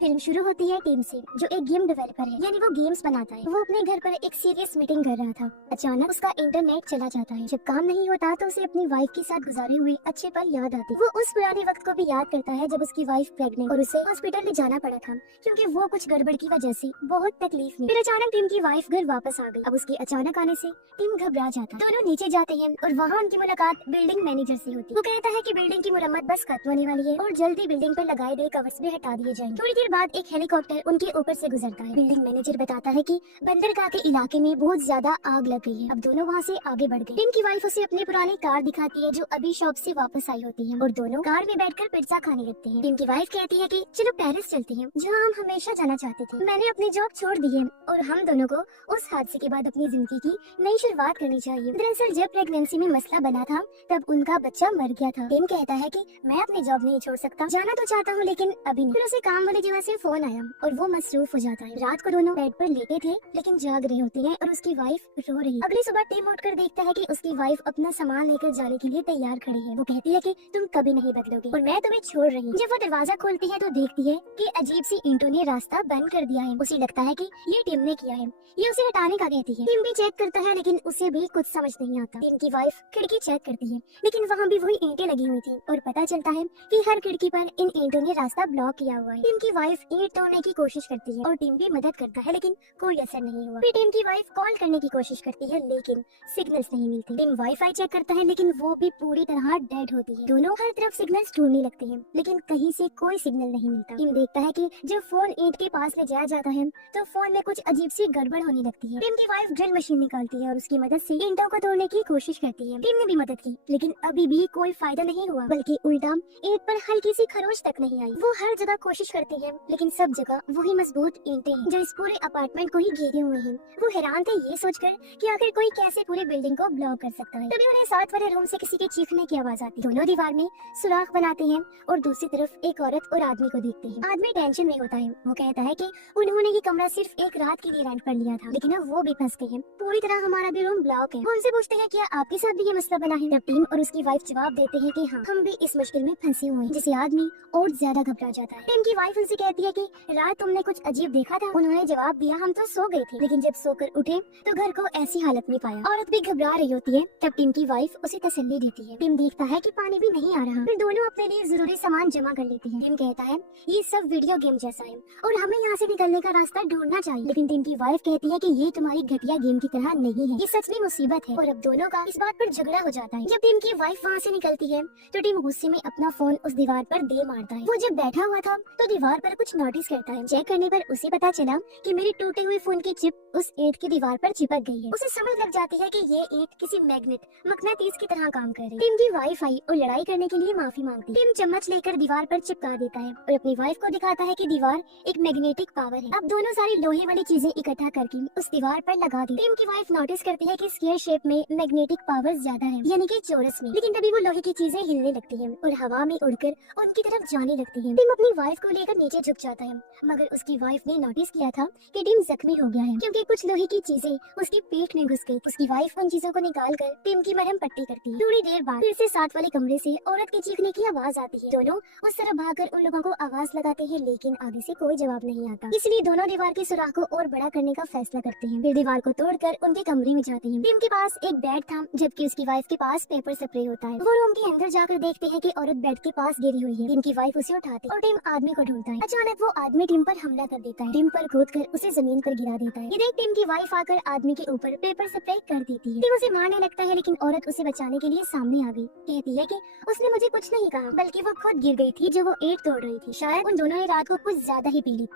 Film शुरू होती है टीम से, जो एक गेम डेवलपर है, यानी वो गेम्स बनाता है। वो अपने घर पर एक सीरियस मीटिंग कर रहा था। अचानक उसका इंटरनेट चला जाता है। जब काम नहीं होता तो उसे अपनी वाइफ के साथ गुजारे हुए अच्छे पल याद आते। वो उस पुराने वक्त को भी याद करता है जब उसकी वाइफ प्रेग्नेंट और उसे हॉस्पिटल ले जाना पड़ा था, क्योंकि वो कुछ गड़बड़ की वजह से बहुत तकलीफ में। फिर अचानक टीम की वाइफ घर वापस आ गई। अब उसके अचानक आने से टीम घबरा जाता है। दोनों नीचे जाते हैं और वहाँ उनकी मुलाकात बिल्डिंग मैनेजर से होती है। वो कहता है कि बिल्डिंग की मुरम्मत बस खत्म होने वाली है और जल्दी बिल्डिंग पर लगाए गए कवर्स भी हटा दिए जाएंगे। थोड़ी देर बाद एक हेलीकॉप्टर उनके ऊपर से गुजरता है। बिल्डिंग मैनेजर बताता है कि बंदरगाह के इलाके में बहुत ज्यादा आग लग गई है। अब दोनों वहाँ से आगे बढ़ गए। टीम की वाइफ उसे अपनी पुरानी कार दिखाती है जो अभी शॉप से वापस आई होती है और दोनों कार में बैठकर पिज्जा खाने लगते हैं। टीम की वाइफ कहती है कि चलो पेरिस चलते हैं, जहाँ हम हमेशा जाना चाहते थे। मैंने अपनी जॉब छोड़ दी है और हम दोनों को उस हादसे के बाद अपनी जिंदगी की नई शुरुआत करनी चाहिए। दरअसल जब प्रेगनेंसी में मसला बना था तब उनका बच्चा मर गया था। टीम कहता है कि मैं अपनी जॉब नहीं छोड़ सकता, जाना तो चाहता हूँ लेकिन अभी नहीं। फिर उसे काम वाली जगह से फोन आया और वो मसरूफ हो जाता है। रात को दोनों बेड पर लेटे थे लेकिन जाग रहे होते हैं और उसकी वाइफ रो रही है। अगली सुबह टीम उठकर देखता है कि उसकी वाइफ अपना सामान लेकर जाने के लिए तैयार खड़ी है। वो कहती है कि तुम कभी नहीं बदलोगे और मैं तुम्हें छोड़ रही हूँ। जब वो दरवाजा खोलती है तो देखती है कि अजीब सी ईंटों ने रास्ता बंद कर दिया है। उसे लगता है कि ये टीम ने किया है, ये उसे हटाने का कहती है। टीम भी चेक करता है लेकिन उसे भी कुछ समझ नहीं आता। टीम की वाइफ खिड़की चेक करती है लेकिन वहाँ भी वही ईंटें लगी हुई थी और पता चलता है कि हर खिड़की पर इन ईंटों ने रास्ता ब्लॉक किया हुआ है। टीम की वाइफ ईंट तोड़ने की कोशिश करती है और टीम भी मदद करता है लेकिन कोई असर नहीं हुआ। फिर टीम की वाइफ कॉल करने की कोशिश करती है लेकिन सिग्नल्स नहीं मिलते। टीम वाईफाई चेक करता है लेकिन वो भी पूरी तरह डेड होती है। दोनों हर तरफ सिग्नल्स ढूंढने लगते हैं लेकिन कहीं से कोई सिग्नल नहीं मिलता। टीम देखता है कि जब फोन ईंट के पास ले जाया जाता है तो फोन में कुछ अजीब सी गड़बड़ होने लगती है। टीम की वाइफ ड्रिल मशीन निकालती है और उसकी मदद से ईंटों को तोड़ने की कोशिश करती है। टीम ने भी मदद की लेकिन अभी भी कोई फायदा नहीं हुआ, बल्कि उल्टा ईंट पर हल्की सी खरोच तक नहीं आई। वो हर जगह कोशिश करती है लेकिन सब जगह वही मजबूत ईंटें हैं जो इस पूरे अपार्टमेंट को ही घेरे हुए हैं। वो हैरान थे ये सोचकर कि आखिर कोई कैसे पूरे बिल्डिंग को ब्लॉक कर सकता है। तभी उन्हें साथ वाले रूम से किसी के चीखने की आवाज आती है। दोनों दीवार में सुराख बनाते हैं और दूसरी तरफ एक औरत और आदमी को देखते हैं। आदमी टेंशन में होता है। वो कहता है कि उन्होंने ये कमरा सिर्फ एक रात के लिए रेंट पर लिया था लेकिन अब वो भी फंस गए हैं। पूरी तरह हमारा भी रूम ब्लॉक है। वो उनसे पूछते हैं क्या आपके साथ भी ये मसला बना है। तब टीम और उसकी वाइफ जवाब देते हैं कि हाँ, हम भी इस मुश्किल में फंसे हुए हैं, जिसे आदमी और ज्यादा घबरा जाता है। टीम की वाइफ उनसे कहती है कि रात तुमने कुछ अजीब देखा था। उन्होंने जवाब दिया हम तो सो गए थे लेकिन जब सोकर उठे तो घर को ऐसी हालत में पाया। औरत भी घबरा रही होती है। तब टीम की वाइफ उसे तसल्ली देती है। टीम देखता है कि पानी भी नहीं आ रहा। फिर दोनों अपने लिए जरूरी सामान जमा कर लेते हैं। टीम कहता है ये सब वीडियो गेम जैसा है और हमें यहाँ से निकलने का रास्ता ढूंढना चाहिए। लेकिन टीम की वाइफ कहती है कि ये तुम्हारी घटिया गेम की तरह नहीं है, ये सच में मुसीबत है। और अब दोनों का इस बात पर झगड़ा हो जाता है। जब टीम की वाइफ वहाँ से निकलती है तो टीम गुस्से में अपना फोन उस दीवार पर दे मारता है। वो जब बैठा हुआ था तो दीवार पर कुछ नोटिस करता है। चेक करने पर उसे पता चला कि मेरी टूटे हुए फोन की चिप उस ईंट की दीवार पर चिपक गई है। उसे समझ लग जाती है कि ये ईंट किसी मैग्नेट मकनातीस की तरह काम कर रही है। टीम की वाइफ आई और लड़ाई करने के लिए माफी मांगती है। टीम चम्मच लेकर दीवार पर चिपका देता है और अपनी वाइफ को दिखाता है कि दीवार एक मैग्नेटिक पावर है। अब दोनों सारी लोहे वाली चीजें इकट्ठा करके उस दीवार पर लगा दी। टीम की वाइफ नोटिस करती है कि स्क्वायर शेप में मैग्नेटिक पावर ज्यादा है, यानी कि चौरस में। लेकिन तभी वो लोहे की चीजें हिलने लगती है और हवा में उड़कर उनकी तरफ जाने लगती है। टीम अपनी वाइफ को लेकर नीचे झुक जाता है मगर उसकी वाइफ ने नोटिस किया था कि टीम जख्मी हो गया है क्योंकि कुछ लोहे की चीजें उसकी पेट में घुस गई। उसकी वाइफ उन चीजों को निकाल कर टीम की मरहम पट्टी करती है। थोड़ी देर बाद फिर से साथ वाले कमरे से औरत के चीखने की आवाज आती है। दोनों उस तरफ भागकर उन लोगों को आवाज लगाते हैं लेकिन आगे से कोई जवाब नहीं आता। इसलिए दोनों दीवार के सुराख को और बड़ा करने का फैसला करते हैं। फिर दीवार को तोड़कर उनके कमरे में जाते हैं। टीम के पास एक बेड था जबकि उसकी वाइफ के पास पेपर स्प्रे होता है। वो रूम के अंदर जाकर देखते हैं कि औरत बेड के पास गिरी हुई है। टीम की वाइफ उसे उठाती है और टीम आदमी को ढूंढता है। अचानक वो आदमी टीम पर हमला कर देता है। टीम पर कूदकर उसे जमीन पर गिरा देता है। ये देख टीम की वाइफ आकर आदमी के ऊपर पेपर स्प्रे कर देती है। टीम उसे मारने लगता है लेकिन औरत उसे बचाने के लिए सामने आ गई। कहती है कि उसने मुझे कुछ नहीं कहा बल्कि वो खुद गिर गई थी जो वो ईंट तोड़ रही थी। शायद उन दोनों ने रात को कुछ ज्यादा ही पी ली।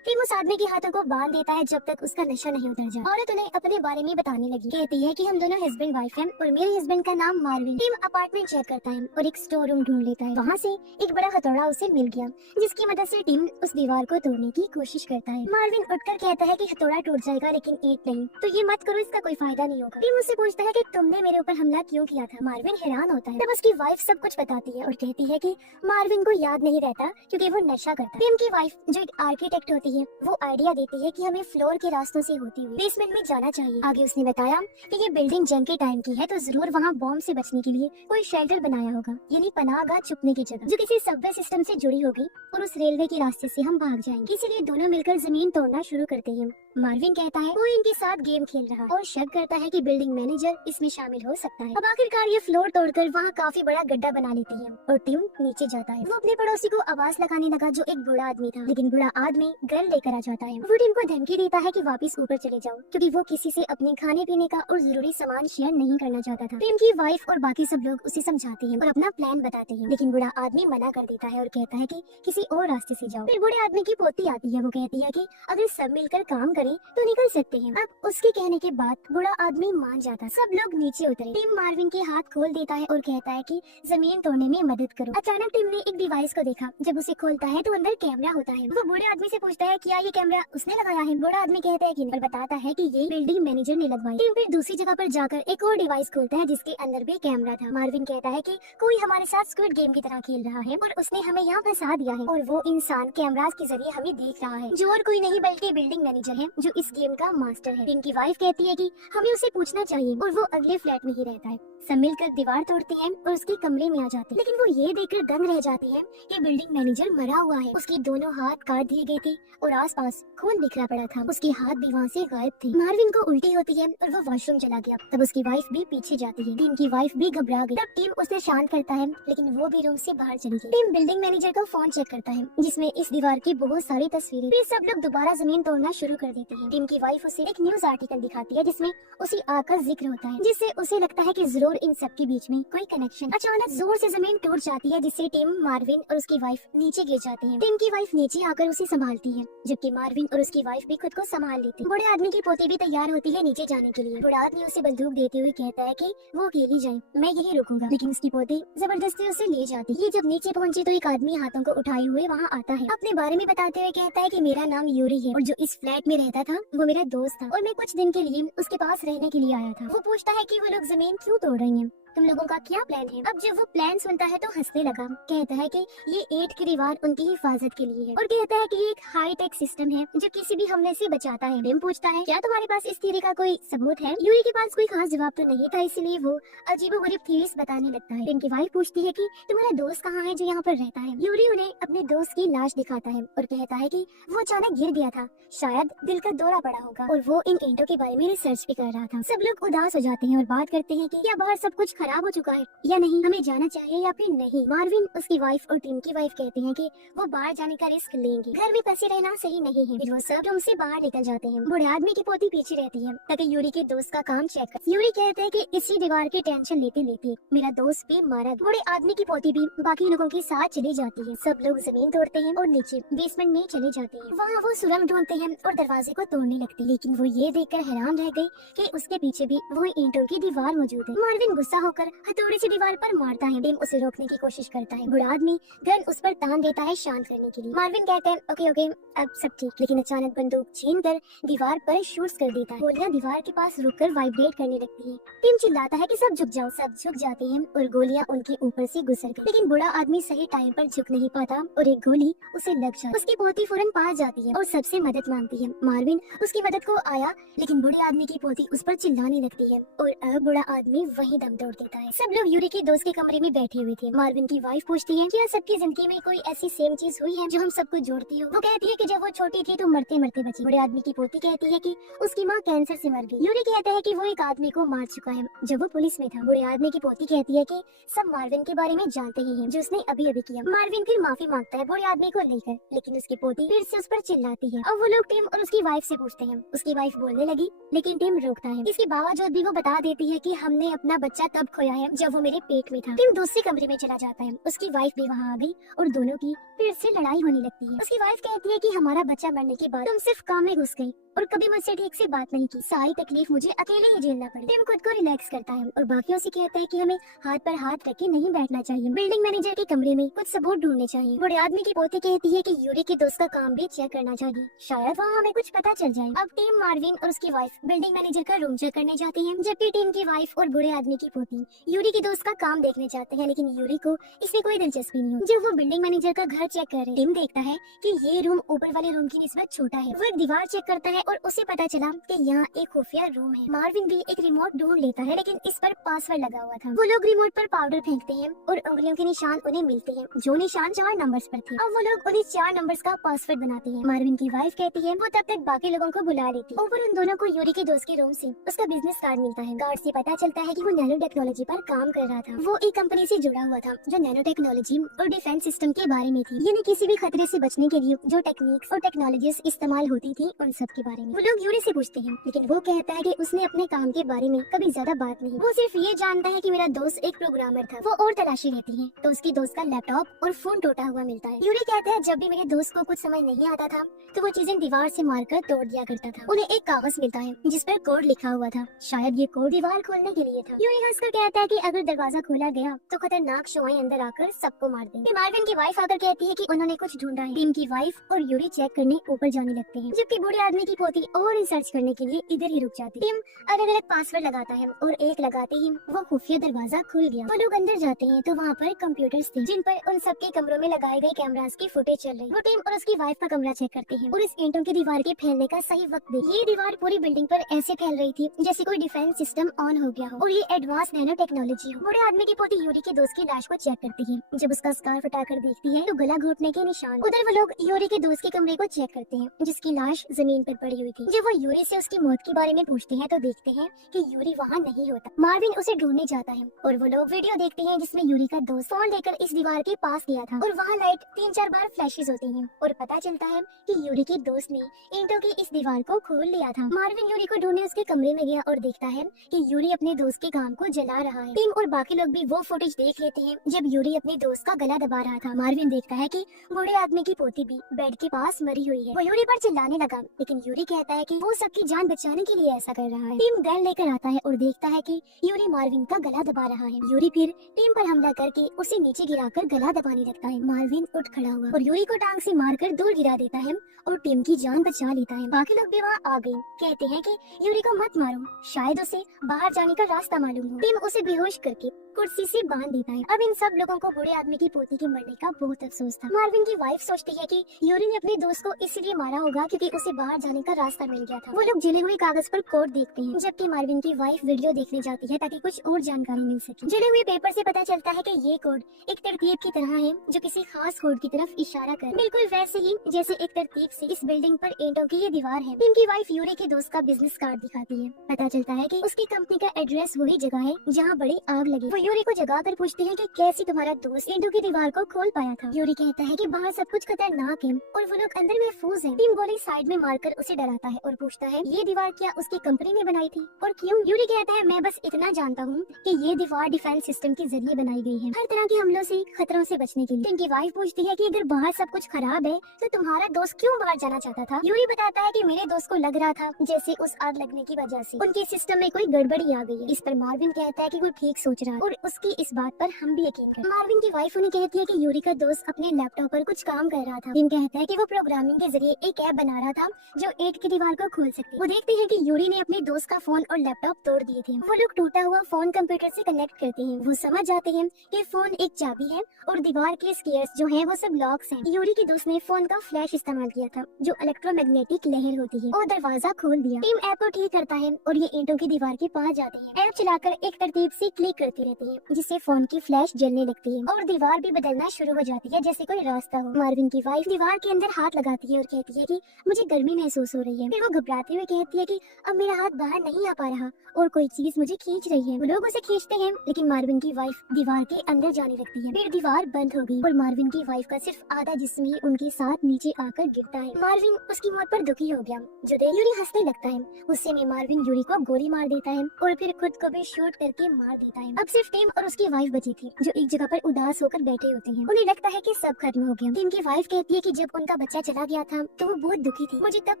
फिर उस आदमी के हाथों को बांध देता है जब तक उसका नशा नहीं उतर जाए। औरत उन्हें अपने बारे में बताने लगी। कहती है कि हम दोनों हस्बैंड वाइफ हैं और मेरे हस्बैंड का नाम मार्विन। टीम अपार्टमेंट चेक करता है और एक स्टोर रूम ढूंढ लेता है। वहाँ से एक बड़ा हथौड़ा उसे मिल गया जिसकी मदद से टीम उस दीवार को तोड़ने की कोशिश करता है। मार्विन उठकर कहता है कि हथौड़ा टूट जाएगा लेकिन ईंट नहीं, तो ये मत करो, इसका कोई फायदा नहीं होगा। टीम उससे पूछता है कि तुमने मेरे ऊपर हमला क्यों किया था। मार्विन हैरान होता है। तब उसकी वाइफ सब कुछ बताती है और कहती है कि मार्विन को याद नहीं रहता क्योंकि वो नशा करता है। टीम की वाइफ जो एक आर्किटेक्ट होती होती है वो आइडिया देती है कि हमें फ्लोर के रास्तों से होती हुई बेसमेंट में जाना चाहिए। आगे उसने बताया कि ये बिल्डिंग जंग के टाइम की है तो जरूर वहाँ बॉम्ब से बचने के लिए कोई शेल्टर बनाया होगा, यानी पनाहगाह छुपने की जगह जो किसी सबवे सिस्टम से जुड़ी होगी और उस रेलवे के रास्ते से हम भाग जाएंगे। इसीलिए दोनों मिलकर जमीन तोड़ना शुरू करते हैं। मार्विन कहता है वो इनके साथ गेम खेल रहा है और शक करता है कि बिल्डिंग मैनेजर इसमें शामिल हो सकता है। अब आखिरकार ये फ्लोर तोड़कर वहाँ काफी बड़ा गड्ढा बना लेती है और टिम नीचे जाता है। वो अपने पड़ोसी को आवाज लगाने लगा जो एक बूढ़ा आदमी था, लेकिन बूढ़ा आदमी गन लेकर आ जाता है। वो टिम को धमकी देता है कि वापस ऊपर चले जाओ क्योंकि वो किसी से अपने खाने पीने का और जरूरी सामान शेयर नहीं करना चाहता था। टिम की वाइफ और बाकी सब लोग उसे समझाते हैं और अपना प्लान बताते हैं, लेकिन बूढ़ा आदमी मना कर देता है और कहता है कि किसी और रास्ते से जाओ। फिर बूढ़े आदमी की पोती आती है। वो कहती है कि अगर सब मिलकर काम करें तो निकल सकते हैं। अब उसके कहने के बाद बूढ़ा आदमी मान जाता। सब लोग नीचे उतरे। टिम मार्विन के हाथ खोल देता है और कहता है कि जमीन तोड़ने में मदद करो। अचानक टिम ने एक डिवाइस को देखा। जब उसे खोलता है तो अंदर कैमरा होता है। वो बूढ़े आदमी से पूछता है क्या ये कैमरा उसने लगाया है। बूढ़ा आदमी कहता है कि नहीं और बताता है कि ये बिल्डिंग मैनेजर ने लगवाई। टिम फिर दूसरी जगह पर जाकर एक और डिवाइस खोलता है जिसके अंदर भी कैमरा था। मार्विन कहता है कि कोई हमारे साथ स्क्विड गेम की तरह खेल रहा है और उसने हमें यहाँ फंसा दिया है और वो इंसान कैमरास के जरिए हमें देख रहा है जो और कोई नहीं बल्कि बिल्डिंग मैनेजर है जो इस गेम का मास्टर है। टिम की वाइफ कहती है कि हमें उसे पूछना चाहिए और वो अगले फ्लैट में ही रहता है। सब मिलकर दीवार तोड़ते हैं और उसके कमरे में आ जाते हैं, लेकिन वो ये देखकर दंग रह जाती है कि बिल्डिंग मैनेजर मरा हुआ है। उसके दोनों हाथ काट दिए गए थे और आसपास खून बिखरा पड़ा था। उसके हाथ भी वहाँ से गायब थे। मार्विन को उल्टी होती है और वो वॉशरूम चला गया। तब उसकी वाइफ भी पीछे जाती है। टीम की वाइफ भी घबरा गई। तब टीम उसे शांत करता है, लेकिन वो भी रूम से बाहर चली गई। टीम बिल्डिंग मैनेजर का फोन चेक करता है जिसमें इस दीवार की बहुत सारी तस्वीरें। फिर सब लोग दोबारा जमीन तोड़ना शुरू कर देते हैं। टीम की वाइफ उसे एक न्यूज आर्टिकल दिखाती है जिसमें उसी आग का जिक्र होता है, जिससे उसे लगता है कि जरूर इन सब के बीच में कोई कनेक्शन। अचानक जोर से जमीन टूट जाती है जिससे टिम, मार्विन और उसकी वाइफ नीचे गिर जाते हैं। टिम की वाइफ नीचे आकर उसे संभालती है जबकि मार्विन और उसकी वाइफ भी खुद को संभाल लेती है। बूढ़े आदमी की पोती भी तैयार होती है नीचे जाने के लिए। बूढ़ा आदमी उसे बंदूक देते हुए कहता है कि वो अकेली जाए, मैं यही रुकूंगा, लेकिन उसकी पोती जबरदस्ती उसे ले जाती है। जब नीचे पहुंचे तो एक आदमी हाथों को उठाए हुए वहाँ आता है। अपने बारे में बताते हुए कहता है कि मेरा नाम यूरी है और जो इस फ्लैट में रहता था वो मेरा दोस्त था और मैं कुछ दिन के लिए उसके पास रहने के लिए आया था। वो पूछता है कि वो लोग जमीन क्यों तोड़ रही हैं, तुम लोगों का क्या प्लान है। अब जब वो प्लान सुनता है तो हंसने लगा। कहता है कि ये ईंट की दीवार उनकी हिफाजत के लिए है और कहता है कि ये एक हाई टेक सिस्टम है जो किसी भी हमले से बचाता है। टिम पूछता है क्या तुम्हारे पास इस थ्योरी का कोई सबूत है। यूरी के पास कोई खास जवाब तो नहीं था, इसलिए वो अजीबोगरीब थ्योरीज बताने लगता है। टिम की वाइफ पूछती है कि तुम्हारा दोस्त कहाँ है जो यहाँ पर रहता है। यूरी उन्हें अपने दोस्त की लाश दिखाता है और कहता है कि वो अचानक गिर गया था, शायद दिल का दौरा पड़ा होगा और वो इन ईंटों के बारे में रिसर्च भी कर रहा था। सब लोग उदास हो जाते हैं और बात करते हैं कि क्या बाहर सब कुछ खराब हो चुका है या नहीं, हमें जाना चाहिए या फिर नहीं। मार्विन, उसकी वाइफ और टीम की वाइफ कहते हैं कि वो बाहर जाने का रिस्क लेंगे, घर में फंसे रहना सही नहीं है। फिर वो सब रूम से बाहर निकल जाते हैं। बूढ़े आदमी की पोती पीछे रहती है ताकि यूरी के दोस्त का काम चेक कर। यूरी कहते हैं कि इसी दीवार की टेंशन लेते लेते मेरा दोस्त भी मारा। बूढ़े आदमी की पोती भी बाकी लोगों के साथ चली जाती है। सब लोग जमीन तोड़ते हैं और नीचे बेसमेंट में चले जाते हैं। वहाँ वो सुरंग ढूंढते हैं और दरवाजे को तोड़ने लगते, लेकिन वो ये देखकर हैरान रह गए कि उसके पीछे भी वही ईंटों की दीवार मौजूद है। मार्विन गुस्सा होकर हथौड़े से दीवार पर मारता है। टिम उसे रोकने की कोशिश करता है। बूढ़ा आदमी गन उस पर तान देता है शांत करने के लिए। मार्विन कहता है ओके ओके अब सब ठीक, लेकिन अचानक बंदूक छीनकर दीवार पर शूट कर देता है। गोलियां दीवार के पास रुककर वाइब्रेट करने लगती है। टिम चिल्लाता है कि सब झुक जाओ। सब झुक जाते हैं और गोलियां उनके ऊपर से गुजर गई, लेकिन बूढ़ा आदमी सही टाइम पर झुक नहीं पाता और एक गोली उसे लग जाती है। उसकी पोती फौरन पास जाती है और सबसे मदद मांगती है। मार्विन उसकी मदद को आया, लेकिन बूढ़े आदमी की पोती उस पर चिल्लाने लगती है और अब बूढ़ा आदमी वहीं दम तोड़ देता है। सब लोग यूरी के दोस्त के कमरे में बैठे हुए थे। मार्विन की वाइफ पूछती है क्या सबकी जिंदगी में कोई ऐसी सेम चीज हुई है जो हम सबको जोड़ती हो। वो कहती है कि जब वो छोटी थी तो मरते मरते बची। बूढ़े आदमी की पोती कहती है कि उसकी माँ कैंसर से मर गई। यूरी कहता है कि वो एक आदमी को मार चुका है जब वो पुलिस में था। बूढ़े आदमी की पोती कहती है कि सब मार्विन के बारे में जानते ही हैं जो उसने अभी अभी किया। मार्विन फिर माफी मांगता है बूढ़े आदमी को लेकर, लेकिन उसकी पोती फिर से उस पर चिल्लाती है। अब वो लोग टिम और उसकी वाइफ से पूछते हैं। उसकी वाइफ बोलने लगी, लेकिन टिम रोकता है। इसके बावजूद भी वो बता देती है कि हमने अपना बच्चा तब खोया है जब वो मेरे पेट में था। टिम दूसरे कमरे में चला जाता है। उसकी वाइफ भी वहाँ आ गई और दोनों की फिर से लड़ाई होने लगती है। उसकी वाइफ कहती है कि हमारा बच्चा मरने के बाद तुम सिर्फ काम में घुस गई और कभी मुझसे ठीक से बात नहीं की। सारी तकलीफ मुझे अकेले ही झेलना पड़ी। टिम खुद को रिलैक्स करता है और बाकियों से कहता है कि हमें हाथ पर हाथ रख के नहीं बैठना चाहिए। बिल्डिंग मैनेजर के कमरे में कुछ सबूत ढूंढने चाहिए। बूढ़े आदमी की पोती कहती है कि यूरी के दोस्त का काम भी चेक करना चाहिए, शायद वहाँ हमें कुछ पता चल जाए। अब टीम, मार्विन और उसकी वाइफ बिल्डिंग मैनेजर का रूम चेक करने जाते हैं, जबकि टीम की वाइफ और बूढ़े आदमी की पोती टीम यूरी के दोस्त का काम देखने जाते हैं, लेकिन यूरी को इसमें कोई दिलचस्पी नहीं होती। जब वो बिल्डिंग मैनेजर का घर चेक कर रहे, टीम देखता है कि ये रूम ऊपर वाले रूम की निस्बत छोटा है। वो एक दीवार चेक करता है और उसे पता चला कि यहाँ एक खुफिया रूम है। मार्विन भी एक रिमोट ढूंढ लेता है, लेकिन इस पर पासवर्ड लगा हुआ था। वो लोग रिमोट पर पाउडर फेंकते हैं और उंगलियों के निशान उन्हें मिलते हैं, जो निशान 4 नंबर्स पर थे। अब वो लोग उन्हें 4 नंबर्स का पासवर्ड बनाते हैं। मार्विन की वाइफ कहती है वो तब तक बाकी लोगों को बुला लेती। ऊपर उन दोनों को यूरी के दोस्त के रूम से उसका बिजनेस कार्ड मिलता है। कार्ड से पता चलता है कि वो नैनो टेक्नोलॉजी पर काम कर रहा था। वो एक कंपनी से जुड़ा हुआ था जो नैनो टेक्नोलॉजी और डिफेंस सिस्टम के बारे में थी, यानी किसी भी खतरे से बचने के लिए जो टेक्निक्स और टेक्नोलॉजीज इस्तेमाल होती थी उन सब के बारे में। वो लोग यूरी से पूछते हैं, लेकिन वो कहता है कि उसने अपने काम के बारे में कभी ज्यादा बात नहीं। वो सिर्फ ये जानता है कि मेरा दोस्त एक प्रोग्रामर था। वो और तलाशी रहती है तो उसकी दोस्त का लैपटॉप और फोन टूटा हुआ मिलता है। यूरी कहता है जब भी मेरे दोस्त को कुछ समझ नहीं आता था तो वो चीजें दीवार से मारकर तोड़ दिया करता था। उन्हें एक कागज मिलता है जिस पर कोड लिखा हुआ था, शायद ये कोड दीवार खोलने के लिए था। यूरी हंसकर कहता है कि अगर दरवाजा खोला गया तो खतरनाक शुआएं अंदर आकर सबको मार देंगे। मार्विन की वाइफ आकर कहती है कि उन्होंने कुछ ढूंढा है। टीम की वाइफ और यूरी चेक करने ऊपर जाने लगते हैं, जबकि बूढ़े आदमी की पोती और रिसर्च करने के लिए इधर ही रुक जाती है। टीम अलग अलग पासवर्ड लगाता है और एक लगाते ही वो खुफिया दरवाजा खुल गया। वो लोग अंदर जाते हैं तो वहाँ पर कंप्यूटर्स थे जिन पर उन सबके कमरों में लगाए गए कैमरास की फुटेज चल रही। वो टीम और उसकी वाइफ का कमरा चेक करते हैं और इस ईंटों की दीवार के फैलने का सही वक्त देख। ये दीवार पूरी बिल्डिंग पर ऐसे फैल रही थी जैसे कोई डिफेंस सिस्टम ऑन हो गया हो और ये एडवांस नैनो टेक्नोलॉजी हो। बूढ़े आदमी की पोती यूरी के दोस्त की लाश को चेक करती है। जब उसका स्कार्फ हटाकर देखती है तो गला घोटने के निशान। उधर वो लोग यूरी के दोस्त के कमरे को चेक करते हैं जिसकी लाश जमीन पर पड़ी हुई थी। जब वो यूरी से उसकी मौत के बारे में पूछते हैं तो देखते हैं कि यूरी वहाँ नहीं होता। मार्विन उसे ढूंढने जाता है और वो लोग वीडियो देखते हैं जिसमें यूरी का दोस्त फोन लेकर इस दीवार के पास गया था और वहाँ लाइट 3-4 बार फ्लैशेस होती हैं और पता चलता है कि यूरी के दोस्त ने ईंटों की इस दीवार को खोल लिया था। मार्विन यूरी को ढूंढने उसके कमरे में गया और देखता है कि यूरी अपने दोस्त के काम को जला रहा है। टीम और बाकी लोग भी वो फुटेज देख लेते हैं जब यूरी अपने दोस्त का गला दबा रहा था। मार्विन देखता है कि बूढ़े आदमी की पोती भी बेड के पास मरी हुई है। वो यूरी पर चिल्लाने लगा, लेकिन यूरी कहता है कि वो सबकी जान बचाने के लिए ऐसा कर रहा है। टीम गन लेकर आता है और देखता है कि यूरी मार्विन का गला दबा रहा है। यूरी फिर टीम पर हमला करके उसे नीचे गिराकर गला दबाने लगता है। मार्विन उठ खड़ा हुआ और यूरी को टांग से मारकर दूर गिरा देता है और टीम की जान बचा लेता है। बाकी लोग भी वहाँ आ गए, कहते हैं कि यूरी को मत मारो, शायद उसे बाहर जाने का रास्ता मालूम हो। टीम उसे बेहोश करके कुर्सी से बांध देता है। अब इन सब लोगों को बूढ़े आदमी की पोती के मरने का बहुत अफसोस था। मार्विन की वाइफ सोचती है कि यूरी ने अपने दोस्त को इसलिए मारा होगा क्योंकि उसे बाहर जाने का रास्ता मिल गया था। वो लोग जले हुए कागज पर कोड देखते हैं, जबकि मार्विन की वाइफ वीडियो देखने जाती है ताकि कुछ और जानकारी मिल सके। जले हुए पेपर से पता चलता है कि ये कोड एक तरतीब की तरह है जो किसी खास कोड की तरफ इशारा कर, बिल्कुल वैसे ही जैसे एक तरतीब से इस बिल्डिंग पर ईंटों की ये दीवार है। टीम की वाइफ यूरी के दोस्त का बिजनेस कार्ड दिखाती है। पता चलता है कि उसकी कंपनी का एड्रेस वही जगह है जहाँ बड़ी आग लगी। वो यूरी को जगा कर पूछते हैं कि कैसे तुम्हारा दोस्त ईंटों की दीवार को खोल पाया था। यूरी कहता है कि बाहर सब कुछ खतरनाक है और वो लोग अंदर महफूज हैं। टीम गोली साइड में मारकर उसे डराता है और पूछता है ये दीवार क्या उसकी कंपनी ने बनाई थी और क्यों? यूरी कहता है मैं बस इतना जानता हूँ कि ये दीवार डिफेंस सिस्टम के जरिए बनाई गई है, हर तरह के हमलों से, खतरों से बचने के लिए। टीम की वाइफ पूछती है कि अगर बाहर सब कुछ खराब है तो तुम्हारा दोस्त क्यों बाहर जाना चाहता था? यूरी बताता है कि मेरे दोस्त को लग रहा था जैसे उस आग लगने की वजह से उनके सिस्टम में कोई गड़बड़ी आ गई है। इस पर मार्विन कहता है कि वो ठीक सोच रहा है और उसकी इस बात पर हम भी यकीन करते हैं। मार्विन की वाइफ उन्हें कहती है कि यूरी का दोस्त अपने लैपटॉप पर कुछ काम कर रहा था। टीम कहता है कि वो प्रोग्रामिंग के जरिए एक ऐप बना रहा था जो ईंट की दीवार को खोल सकती है। वो देखते हैं कि यूरी ने अपने दोस्त का फोन और लैपटॉप तोड़ दिए थे। वो लोग टूटा हुआ फोन कंप्यूटर से कनेक्ट करते हैं। वो समझ जाते हैं कि फोन एक चाबी है और दीवार के स्केयर्स जो हैं वो सब लॉक्स हैं। यूरी के दोस्त ने फोन का फ्लैश इस्तेमाल किया था जो इलेक्ट्रोमैग्नेटिक लहर होती है और दरवाजा खोल दिया। टीम ऐप को ठीक करता है और ये ईंटों की दीवार के पास जाते हैं। ऐप चलाकर एक तरतीब से क्लिक करती रहती है जिससे फोन की फ्लैश जलने लगती है और दीवार भी बदलना शुरू हो जाती है जैसे कोई रास्ता हो। मार्विन की वाइफ दीवार के अंदर हाथ लगाती है और कहती है कि मुझे गर्मी महसूस हो रही है। फिर वो घबराते हुए कहती है कि अब मेरा हाथ बाहर नहीं आ पा रहा और कोई चीज मुझे खींच रही है। वो लोग उसे खींचते हैं लेकिन मार्विन की वाइफ दीवार के अंदर जाने लगती है। फिर दीवार बंद हो गई और मार्विन की वाइफ का सिर्फ आधा जिस्म ही उनके साथ नीचे आकर गिरता है। मार्विन उसकी मौत पर दुखी हो गया जो देख यूरी हंसने लगता है। गुस्से में मार्विन यूरी को गोली मार देता है और फिर खुद को भी शूट करके मार देता है। अब सिर्फ टिम और उसकी वाइफ बची थी, जो एक जगह पर उदास होकर बैठे होते हैं। उन्हें लगता है कि सब खत्म हो गया। टिम की वाइफ कहती है कि जब उनका बच्चा चला गया था तो वो बहुत दुखी थी। मुझे तब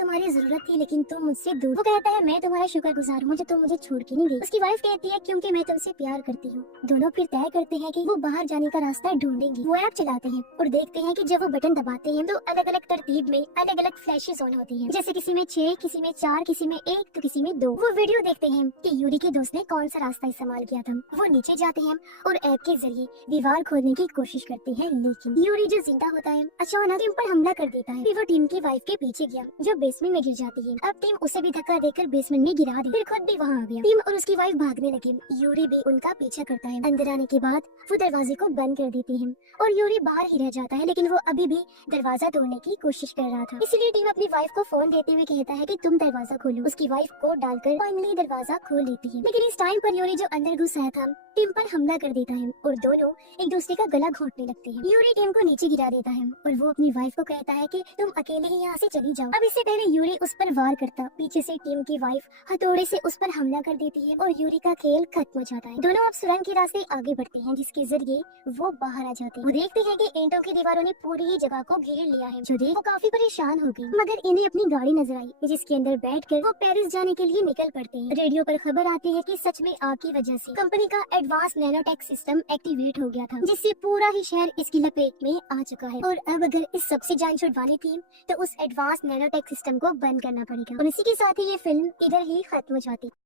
तुम्हारी जरूरत थी लेकिन तुम मुझसे दूर। वो कहता है मैं तुम्हारा शुक्रगुजार हूँ जो तुम मुझे छोड़ के नहीं गई। उसकी वाइफ कहती है क्योंकि मैं तुमसे प्यार करती हूँ। दोनों फिर तय करते हैं कि वो बाहर जाने का रास्ता ढूंढेंगे। वो ऐप चलाते हैं और देखते हैं कि जब वो बटन दबाते हैं तो अलग अलग तरतीब में अलग अलग फ्लैशेस ऑन होती हैं। जैसे किसी में 6, किसी में 4, किसी में 1 तो किसी में 2। वो वीडियो देखते हैं कि यूरी के दोस्त ने कौन सा रास्ता इस्तेमाल किया था। वो नीचे जाते हैं और ऐप के जरिए दीवार खोलने की कोशिश करते हैं, लेकिन यूरी जो जिंदा होता है अचानक टिम पर हमला कर देता है। फिर वो टिम की वाइफ के पीछे गया जो बेसमेंट में गिर जाती है। अब टिम उसे भी धक्का देकर बेसमेंट में गिरा दे, फिर खुद भी वहाँ आ गया। टिम और उसकी वाइफ भागने लगे। यूरी भी उनका पीछा करता है। अंदर आने के बाद वो दरवाजे को बंद कर देती है और यूरी बाहर ही रह जाता है, लेकिन वो अभी भी दरवाजा तोड़ने की कोशिश कर रहा था। इसलिए टिम अपनी वाइफ को फोन देते हुए कहता है कि तुम दरवाजा खोलो। उसकी वाइफ कोड डालकर फाइनली दरवाजा खोल लेती है, लेकिन इस टाइम पर यूरी जो अंदर घुस आया था टिम पर हमला कर देता है और दोनों एक दूसरे का गला घोंटने लगते हैं। यूरी टिम को नीचे गिरा देता है और वो अपनी वाइफ को कहता है कि तुम अकेले ही यहाँ से चली जाओ। अब इससे पहले यूरी उस पर वार करता, पीछे से टिम की वाइफ हथौड़े से उस पर हमला कर देती है और यूरी का खेल खत्म हो जाता है। दोनों अब सुरंग के रास्ते आगे बढ़ते हैं जिसके जरिए वो बाहर आ जाते हैं। वो देखते हैं कि ईंटों की दीवारों ने पूरी ही जगह को घेर लिया है, जो देख वो काफी परेशान हो गई। मगर इन्हें अपनी गाड़ी नजर आई जिसके अंदर बैठकर वो पेरिस जाने के लिए निकल पड़ते हैं। रेडियो पर खबर आती है कि सच में आग की वजह से कंपनी का एडवांस नैनोटेक सिस्टम एक्टिवेट हो गया था, जिससे पूरा ही शहर इसकी लपेट में आ चुका है। और अब अगर इस सबसे जान छुड़वानी थी तो उस एडवांस नैनोटेक सिस्टम को बंद करना पड़ेगा। और इसी के साथ ही ये फिल्म इधर ही खत्म हो जाती।